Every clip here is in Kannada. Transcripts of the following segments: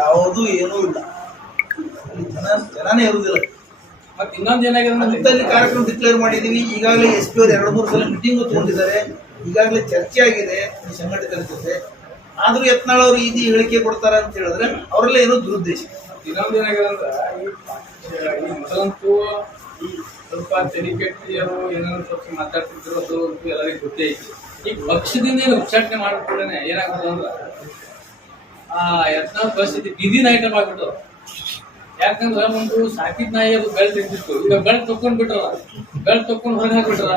ಯಾವುದೂ ಏನೂ ಇಲ್ಲ ಜನ ಜನನೇ ಇರುವುದಿಲ್ಲ ಮತ್ತೆ ಇನ್ನೊಂದು ಏನಾಗಿದೆ ಕಾರ್ಯಕ್ರಮ ಡಿಕ್ಲೇರ್ ಮಾಡಿದೀವಿ ಈಗಾಗಲೇ ಎಸ್ ಪಿ ಅವರು ಎರಡು ಮೂರು ಸಲ ಮೀಟಿಂಗು ತಗೊಂಡಿದ್ದಾರೆ ಈಗಾಗಲೇ ಚರ್ಚೆ ಆಗಿದೆ ಈ ಸಂಘಟಕರ ಜೊತೆ ಆದರೂ ಯತ್ನಾಳ್ ಅವರು ಇದು ಹೇಳಿಕೆ ಕೊಡ್ತಾರೆ ಅಂತ ಹೇಳಿದ್ರೆ ಅವರೆಲ್ಲ ಏನೋ ದುರುದ್ದೇಶ ಇನ್ನೊಂದು ಏನಾಗಿದೆ ಅಂದ್ರೆ ಈ ಮೊದಲಂತೂ ಈ ಸ್ವಲ್ಪ ತೆರಿಗೆಟ್ಟಿಯರು ಏನಾದ್ರು ಸ್ವಲ್ಪ ಮಾತಾಡ್ತಿದ್ರು ಎಲ್ಲರಿಗೂ ಗೊತ್ತೇ ಐತಿ ಈ ಪಕ್ಷದಿಂದ ಏನು ಉಚ್ಚಾಟನೆ ಮಾಡಿಕೊಳ್ಳೇನೆ ಏನಾಗ್ತದೆ ಅಂದ್ರೆ ಆ ಎತ್ತ ಪರಿಸ್ಥಿತಿ ಬೀದಿನ ಐಟಮ್ ಆಗ್ಬಿಟ್ಟು ಯಾಕಂದ್ರೆ ಒಂದು ಸಾಕಿದ ನಾಯಿ ಅದು ಬೆಳೆ ತೆಗ್ದಿತ್ತು ಈಗ ಬೆಳ್ ತಕೊಂಡ್ ಬಿಟ್ರ ಬೆಳೆ ತಕೊಂಡ್ ಹೊರಗೆ ಹಾಕ್ಬಿಟ್ರ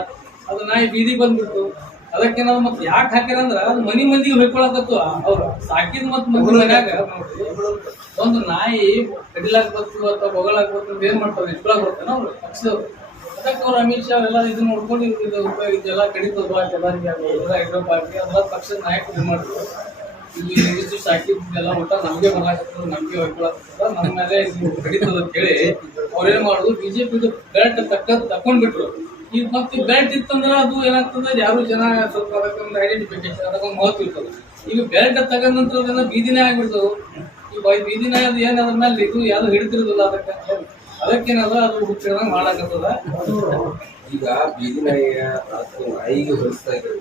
ಅದು ನಾಯಿ ಬೀದಿ ಬಂದ್ಬಿಟ್ಟು ಅದಕ್ಕೆ ನಾವು ಮತ್ತೆ ಯಾಕೆ ಅಂದ್ರ ಅದು ಮನಿ ಮಂದಿಗೆ ಹೊಯ್ಕೊಳಕತ್ತು ಅವ್ರ ಸಾಕಿದ್ ಮತ್ ಒಂದು ನಾಯಿ ಕಡಿಲಾಕ್ ಅಥವಾ ಬೊಗಳಾಕ್ ಬತ್ತು ಏನ್ ಮಾಡ್ತಾರ ಇಟ್ಕೊಳಕ್ ಬರ್ತಾನ ಅವ್ರು ಪಕ್ಷದವ್ರು ಅದಕ್ಕೆ ಅವ್ರು ಅಮಿತ್ ಶಾ ಎಲ್ಲ ಇದು ನೋಡ್ಕೊಂಡು ಇದು ಉಪಯೋಗ ಇದೆಲ್ಲ ಕಡಿತದ ಬಾಕಿ ಎಲ್ಲರಿಗೆ ಇದ್ರ ಅದೆಲ್ಲ ಪಕ್ಷದ ನಾಯಕರು ಮಾಡ್ತಾರೆ ಇಲ್ಲಿ ಇಂಗ್ಲೀಷು ಸಾಕಿದ್ದೆಲ್ಲ ಒಟ್ಟ ನಮಗೆ ಬರಲಾಕತ್ತದ ನಮಗೆ ಹೊಯ್ಕೊಳಕತ್ತದ ನಮ್ಮ ಮೇಲೆ ನೀವು ಕಡಿತದ ಅಂತೇಳಿ ಅವ್ರೇನು ಮಾಡೋದು ಬಿ ಜೆ ಪಿದು ಬ್ಯಾಂಟ್ ತಕ್ಕ ತಕೊಂಡ್ಬಿಟ್ರು ಈಗ ಮತ್ತೆ ಬ್ಯಾಂಟ್ ಇತ್ತಂದ್ರೆ ಅದು ಏನಾಗ್ತದೆ ಯಾರು ಜನ ಸ್ವಲ್ಪ ಅದಕ್ಕೊಂದು ಐಡೆಂಟಿಫಿಕೇಶನ್ ಅದಕ್ಕೊಂದು ಮಹತ್ವ ಇರ್ತದೆ ಈಗ ಬ್ಯಾಂಟ್ ತಗೊಂಡ ನಂತರ ಅದನ್ನ ಬೀದಿನೇ ಆಗ್ಬಿಡ್ತದೆ ಈ ಬೈ ಬೀದಿನೇ ಅದು ಏನು ಅದ್ರ ಮೇಲೆ ಇದು ಯಾರು ಹಿಡಿತಿರೋದಿಲ್ಲ ಅದಕ್ಕೆ ಅದಕ್ಕೇನಾದ್ರೆ ಅದು ಹುಚ್ಚಿದಂಗೆ ಮಾಡಾಕತ್ತದ ಈಗ ಬೀದಿನಾಯಿಗೆ ಐಗೆ ಹೋಲಿಸ್ತಾ ಇದ್ದಾರೆ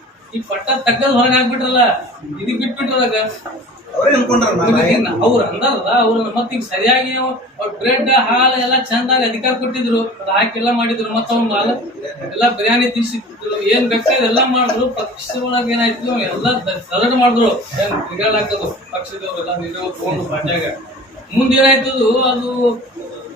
ಈ ಪಟ್ಟ ತಕ್ಕದ್ ಹೊರಗೆ ಹಾಕ್ಬಿಟ್ರಲ್ಲ ಇದು ಬಿಟ್ಬಿಟ್ರದಾಗ ಅವರೇ ಅವ್ರ ಅಂದಾರಲ್ಲ ಅವ್ರನ್ನ ಮತ್ತೆ ಈಗ ಸರಿಯಾಗಿ ಬ್ರೆಡ್ ಹಾಲು ಎಲ್ಲ ಚಂದಾಗಿ ಅಧಿಕಾರ ಕೊಟ್ಟಿದ್ರು ಅದು ಹಾಕಿಲ್ಲ ಮಾಡಿದ್ರು ಮತ್ತೆ ಹಾಲು ಎಲ್ಲ ಬಿರಿಯಾನಿ ತಿನ್ಸಿದ್ರು ಏನ್ ಬೇಕು ಎಲ್ಲ ಮಾಡಿದ್ರು ಪಕ್ಷ ಒಳಗ ಏನಾಯ್ತು ಎಲ್ಲ ಸರಡ್ ಮಾಡಿದ್ರು ಏನ್ ತಿರ್ಗಾಡ್ ಹಾಕೋದು ಪಕ್ಷದವ್ರೆಲ್ಲ ನೀರು ತಗೊಂಡು ಪಾಟ್ಯಾಗ ಮುಂದೆ ಅದು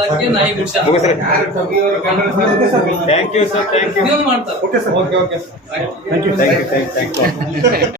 Okay, sir. Thank you, sir. Thank you. Okay, sir. Okay, sir. Thank you. Thank you.